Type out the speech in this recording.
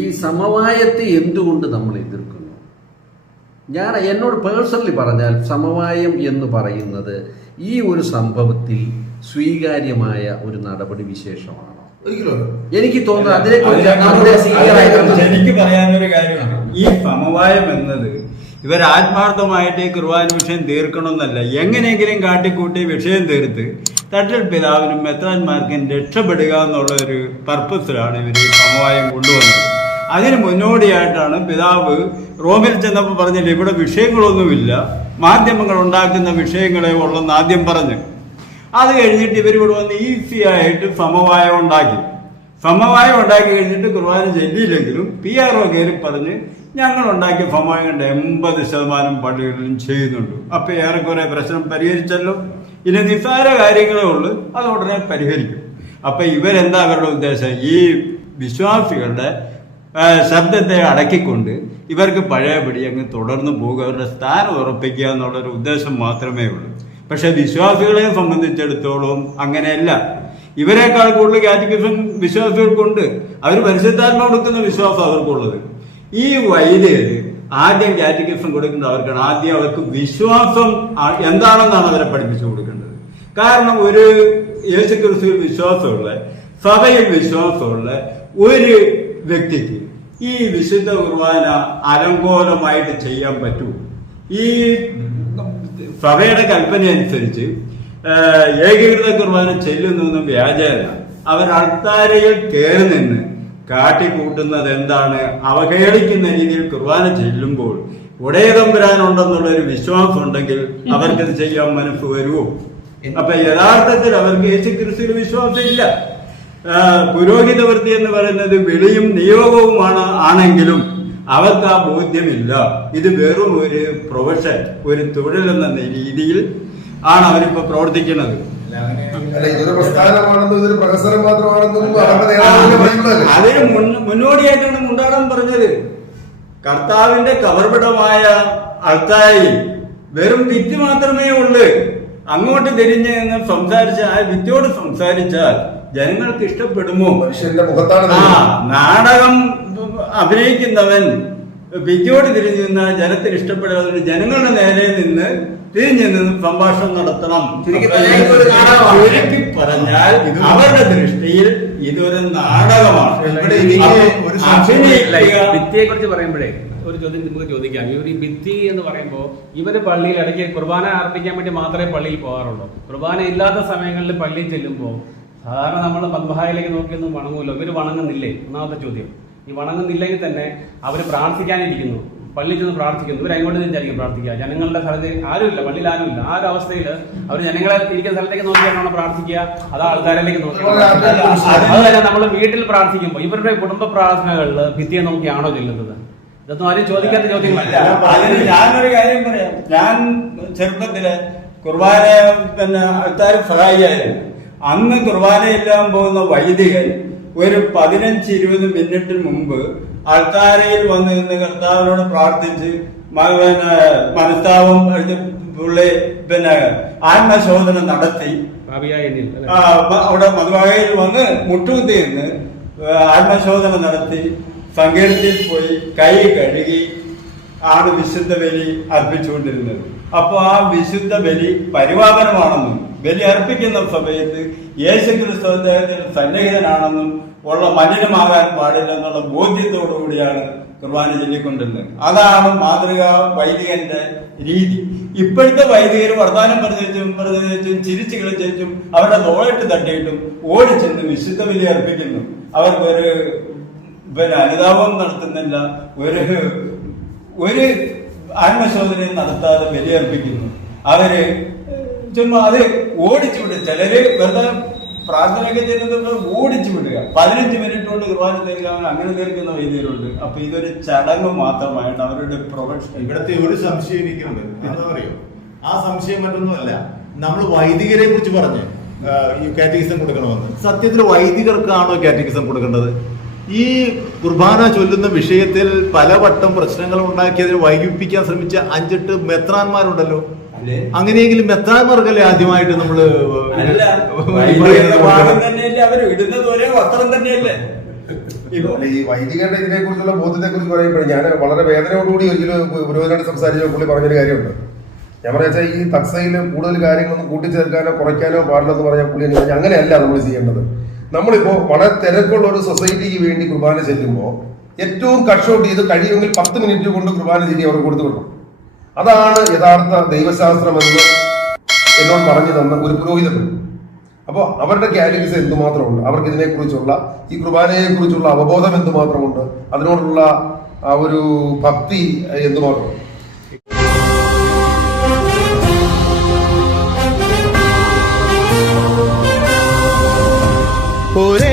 ഈ സമവായത്തെ എന്തുകൊണ്ട് നമ്മൾ എതിർക്കുന്നു? ഞാൻ എന്നോട് പേഴ്സണലി പറഞ്ഞാൽ സമവായം എന്ന് പറയുന്നത് ഈ ഒരു സംഭവത്തിൽ സ്വീകാര്യമായ ഒരു നടപടി വിശേഷമാണ്. എനിക്ക് തോന്നുന്നു അതിനെക്കുറിച്ച് അതിനെ അതിനെ എനിക്ക് പറയാനൊരു കാര്യമാണ്. ഈ സമവായം എന്നത് ഇവർ ആത്മാർത്ഥമായിട്ട് കുർബാന വിഷയം തീർക്കണമെന്നല്ല. എങ്ങനെയെങ്കിലും കാട്ടിക്കൂട്ടി വിഷയം തീർത്ത് തട്ടിൽ പിതാവിനും മെത്രാന്മാർക്കും രക്ഷപ്പെടുക എന്നുള്ള ഒരു പർപ്പസിലാണ് ഇവർ സമവായം കൊണ്ടുവന്നത്. അതിന് മുന്നോടിയായിട്ടാണ് പിതാവ് റോമിൽ ചെന്നപ്പോൾ പറഞ്ഞില്ല ഇവിടെ വിഷയങ്ങളൊന്നുമില്ല. മാധ്യമങ്ങൾ ഉണ്ടാക്കുന്ന വിഷയങ്ങളെ ഉള്ളെന്ന് ആദ്യം പറഞ്ഞു. അത് കഴിഞ്ഞിട്ട് ഇവർ ഇവിടെ വന്ന് ഈസി ആയിട്ട് സമവായം ഉണ്ടാക്കി. സമവായം ഉണ്ടാക്കി കഴിഞ്ഞിട്ട് കുർബാന ചെല്ലിയില്ലെങ്കിലും പി ആർ ഒ കയറി പറഞ്ഞ് ഞങ്ങൾ ഉണ്ടാക്കിയ സമവായം കണ്ട് എൺപത് ശതമാനം പള്ളികളിലും ചെയ്യുന്നുണ്ട്. അപ്പൊ ഏറെക്കുറെ പ്രശ്നം പരിഹരിച്ചല്ലോ. ഇനി നിസ്സാര കാര്യങ്ങളേ ഉള്ളൂ അത് ഉടനെ പരിഹരിക്കും. അപ്പൊ ഇവരെന്താ അവരുടെ ഉദ്ദേശം? ഈ വിശ്വാസികളുടെ ശബ്ദത്തെ അടക്കിക്കൊണ്ട് ഇവർക്ക് പഴയപടി അങ്ങ് തുടർന്ന് പോകുക അവരുടെ സ്ഥാനം ഉറപ്പിക്കുക എന്നുള്ളൊരു ഉദ്ദേശം മാത്രമേ ഉള്ളൂ. പക്ഷെ വിശ്വാസികളെ സംബന്ധിച്ചിടത്തോളം അങ്ങനെയല്ല. ഇവരെക്കാൾ കൂടുതൽ കാറ്റഗറിസം വിശ്വാസികൾക്കുണ്ട്. അവർ പരിശുദ്ധാത്മ കൊടുക്കുന്ന വിശ്വാസം അവർക്കുള്ളത്. ഈ വൈദ്യര് ആദ്യം കാറ്റഗിസം കൊടുക്കുന്നത് അവർക്കാണ്. ആദ്യം അവർക്ക് വിശ്വാസം എന്താണെന്നാണ് അവരെ പഠിപ്പിച്ചു കൊടുക്കേണ്ടത്. കാരണം ഒരു യേശു ക്രിസ്തുവിൽ വിശ്വാസമുള്ള സഭയിൽ വിശ്വാസമുള്ള ഒരു വ്യക്തിക്ക് ഈ വിശുദ്ധ കുർബാന അലങ്കോലമായിട്ട് ചെയ്യാൻ പറ്റൂ. ഈ സഭയുടെ കൽപ്പന അനുസരിച്ച് ഏകീകൃത കുർബാന ചെല്ലുന്നു വ്യാജേന അവർ അൾത്താരയിൽ കയറി നിന്ന് കാട്ടിക്കൂട്ടുന്നത് എന്താണ് അവഹേളിക്കുന്ന രീതിയിൽ കുർബാന ചെല്ലുമ്പോൾ ഉടയതമ്പുരാനുണ്ടെന്നുള്ള ഒരു വിശ്വാസം ഉണ്ടെങ്കിൽ അവർക്കത് ചെയ്യാൻ മനസ്സ് വരുമോ അപ്പൊ യഥാർത്ഥത്തിൽ അവർക്ക് യേശു ക്രിസ്തുവിൽ വിശ്വാസം ഇല്ല പുരോഹിത വൃത്തി എന്ന് പറയുന്നത് വിളിയും നിയോഗവുമാണ് ആണെങ്കിലും അവർക്ക് ആ ബോധ്യമില്ല. ഇത് വെറും ഒരു പ്രൊഫഷൻ ഒരു തൊഴിൽ എന്ന രീതിയിൽ ആണ് അവരിപ്പോ പ്രവർത്തിക്കുന്നത്. അല്ല ഇതൊരു പ്രസ്ഥാനമാണെന്നും ഇതൊരു പ്രഹസനം മാത്രമാണെന്നും അവരുടെ നേതാവിന്റെ പറയുന്നതല്ലേ അതിന് മുന്നോടിയായിട്ടാണ് മുണ്ടാടം പറഞ്ഞത്. കർത്താവിന്റെ കവർപിടമായ അൾത്തായി വെറും വിറ്റ് മാത്രമേ ഉള്ളൂ. അങ്ങോട്ട് തിരിഞ്ഞ് നിന്ന് സംസാരിച്ച ആ വിറ്റോട് സംസാരിച്ചാൽ ജനങ്ങൾക്ക് ഇഷ്ടപ്പെടുമോ? മനുഷ്യന്റെ മുഖത്താണ് ആ നാടകം അഭിനയിക്കുന്നവൻ ഭിത്തിയോട് തിരിഞ്ഞു നിന്ന ജനത്തിന് ഇഷ്ടപ്പെടാതെ ജനങ്ങളുടെ നേരെ നിന്ന് തിരിഞ്ഞു നിന്ന് സംഭാഷണം നടത്തണം. ചുരുക്കി പറഞ്ഞാൽ അവരുടെ ദൃഷ്ടിയിൽ ഇതൊരു നാടകമാണ്. ഒരു ഭിത്തിയെ കുറിച്ച് പറയുമ്പോഴേ ഒരു ചോദ്യം നമുക്ക് ചോദിക്കാം. ഇവർ ഈ ഭിത്തി എന്ന് പറയുമ്പോൾ ഇവർ പള്ളിയിൽ ഇടയ്ക്ക് കുർബാന അർപ്പിക്കാൻ വേണ്ടി മാത്രമേ പള്ളിയിൽ പോകാറുള്ളൂ. കുർബാന ഇല്ലാത്ത സമയങ്ങളിൽ പള്ളിയിൽ ചെല്ലുമ്പോൾ സാധാരണ നമ്മൾ മദ്ബഹായിലേക്ക് നോക്കിയൊന്നും വണങ്ങുമല്ലോ ഇവർ വണങ്ങുന്നില്ലേ? ഒന്നാമത്തെ ചോദ്യം. ഈ വണങ്ങുന്നില്ലെങ്കിൽ തന്നെ അവർ പ്രാർത്ഥിക്കാനിരിക്കുന്നു. പള്ളിയിൽ ചെന്ന് പ്രാർത്ഥിക്കുന്നു. ഇവർ അങ്ങോട്ട് തിരിച്ചായിരിക്കും പ്രാർത്ഥിക്കുക? ജനങ്ങളുടെ സ്ഥലത്ത് ആരുമില്ല പള്ളിയിൽ ആരുമില്ല. ആ ഒരു അവസ്ഥയിൽ അവർ ജനങ്ങളെ ഇരിക്കുന്ന സ്ഥലത്തേക്ക് നോക്കിയാണോ പ്രാർത്ഥിക്കുക? അത് ആൾക്കാരിലേക്ക് നോക്കി അതുപോലെ തന്നെ നമ്മൾ വീട്ടിൽ പ്രാർത്ഥിക്കുമ്പോൾ ഇവരുടെ കുടുംബ പ്രാർത്ഥനകളിൽ ഭിത്തിയെ നോക്കിയാണോ ചെല്ലുന്നത്? ഇതൊന്നും ആരും ചോദിക്കാത്ത ചോദ്യങ്ങളല്ല. അതിന് ഞാനൊരു കാര്യം പറയാം. ഞാൻ ചെറുപ്പത്തിൽ കുർബാന പിന്നെ ആൾക്കാർ സഹായിയായിരുന്നു അന്ന് കുർബാന ഇല്ലാൻ പോകുന്ന വൈദികൻ ഒരു പതിനഞ്ച് ഇരുപത് മിനിറ്റിന് മുമ്പ് അൾത്താരയിൽ വന്ന് നിന്ന് കർത്താവിനോട് പ്രാർത്ഥിച്ച് മനസ്താവും പിന്നെ മനസ്താപം പുള്ളി പിന്നെ ആത്മശോധന നടത്തി. അവിടെ മധുവാകയിൽ വന്ന് മുട്ടുകുത്തി നിന്ന് ആത്മശോധന നടത്തി. സങ്കീർത്തിൽ പോയി കൈ കഴുകി ആണ് വിശുദ്ധ ബലി അർപ്പിച്ചുകൊണ്ടിരുന്നത്. അപ്പോൾ ആ വിശുദ്ധ ബലി പരിപാലനമാണെന്നും ബലി അർപ്പിക്കുന്ന സമയത്ത് യേശു ക്രിസ്തു അദ്ദേഹത്തിന് സന്നിഹിതനാണെന്നും ഉള്ള മലിനമാകാൻ പാടില്ലെന്നുള്ള ബോധ്യത്തോടു കൂടിയാണ് കുർബാന ചൊല്ലിക്കൊണ്ടിരുന്നത്. അതാണ് മാതൃക വൈദികന്റെ രീതി. ഇപ്പോഴത്തെ വൈദികർ വർത്താനം വെച്ചും പറഞ്ഞു ചിരിച്ചു കളിച്ചും അവരുടെ തോളിട്ട് തട്ടിയിട്ടും ഓടിച്ചെന്ന് വിശുദ്ധ ബലി അർപ്പിക്കുന്നു. അവർക്കൊരു പിന്നെ അനുതാപം നടത്തുന്നില്ല. ഒരു ഒരു ആത്മശോധനയും നടത്താതെ ബലിയർപ്പിക്കുന്നു അവർ ചുമ്മാ അത് ഓടിച്ചു വിടുക ചിലര് വെറുതെ പ്രാർത്ഥനയൊക്കെ ചെയ്യുന്നത് ഓടിച്ചു വിടുക. പതിനഞ്ച് മിനിറ്റ് കൊണ്ട് കുർബാന തീർക്കാൻ അങ്ങനെ തീർക്കുന്ന വൈദ്യരുണ്ട്. അപ്പൊ ഇതൊരു ചടങ്ങ് മാത്രമായിട്ട് അവരുടെ പ്രൊഫഷൻ ഇവിടുത്തെ ഒരു സംശയം എനിക്കുണ്ട്. എന്താ പറയുക? ആ സംശയം മറ്റൊന്നുമല്ല. നമ്മൾ വൈദികരെ കുറിച്ച് പറഞ്ഞ് കാറ്റഗിസം കൊടുക്കണമെന്ന്. സത്യത്തിൽ വൈദികർക്കാണോ കാറ്റഗിസം കൊടുക്കേണ്ടത്? ഈ കുർബാന ചൊല്ലുന്ന വിഷയത്തിൽ പലവട്ടം പ്രശ്നങ്ങൾ ഉണ്ടാക്കിയതിന് വൈകിപ്പിക്കാൻ ശ്രമിച്ച അഞ്ചെട്ട് മെത്രാന്മാരുണ്ടല്ലോ. അല്ലേ? മെത്താൻ മെത്രാന്മാർക്കല്ലേ ആദ്യമായിട്ട് നമ്മൾ ഈ വൈദികരുടെ ഇതിനെ കുറിച്ചുള്ള ബോധത്തെ കുറിച്ച് പറയുമ്പോൾ ഞാൻ വളരെ വേദനയോടുകൂടി ഒരിക്കലും പുരോഹിതനായിട്ട് സംസാരിച്ച പുള്ളി പറഞ്ഞൊരു കാര്യമുണ്ട്. ഞാൻ പറയാ ഈ തക്സയിൽ കൂടുതൽ കാര്യങ്ങളൊന്നും കൂട്ടിച്ചേർക്കാനോ കുറയ്ക്കാനോ പാടില്ലെന്ന് പറഞ്ഞാൽ പുള്ളി പറഞ്ഞു, അങ്ങനെയല്ല നമ്മൾ ചെയ്യേണ്ടത്. നമ്മളിപ്പോ വളരെ തിരക്കുള്ള ഒരു സൊസൈറ്റിക്ക് വേണ്ടി കുർബാന ചെല്ലുമ്പോൾ ഏറ്റവും കട്ട് ഔട്ട് ചെയ്ത് കഴിയുമെങ്കിൽ പത്ത് മിനിറ്റ് കൊണ്ട് കുർബാന ചെല്ലി അവർക്ക് കൊടുത്തു വിടണം അതാണ് യഥാർത്ഥ ദൈവശാസ്ത്രം എന്ന് എന്നോട് പറഞ്ഞു തന്ന ഒരു പുരോഹിതൻ. അപ്പോൾ അവരുടെ കാറ്റഗറീസ് എന്തുമാത്രമുണ്ട്? അവർക്ക് ഇതിനെക്കുറിച്ചുള്ള ഈ കുർബാനയെ കുറിച്ചുള്ള അവബോധം എന്തുമാത്രമുണ്ട്? അതിനോടുള്ള ആ ഒരു ഭക്തി എന്തുമാത്രം? ഒരേ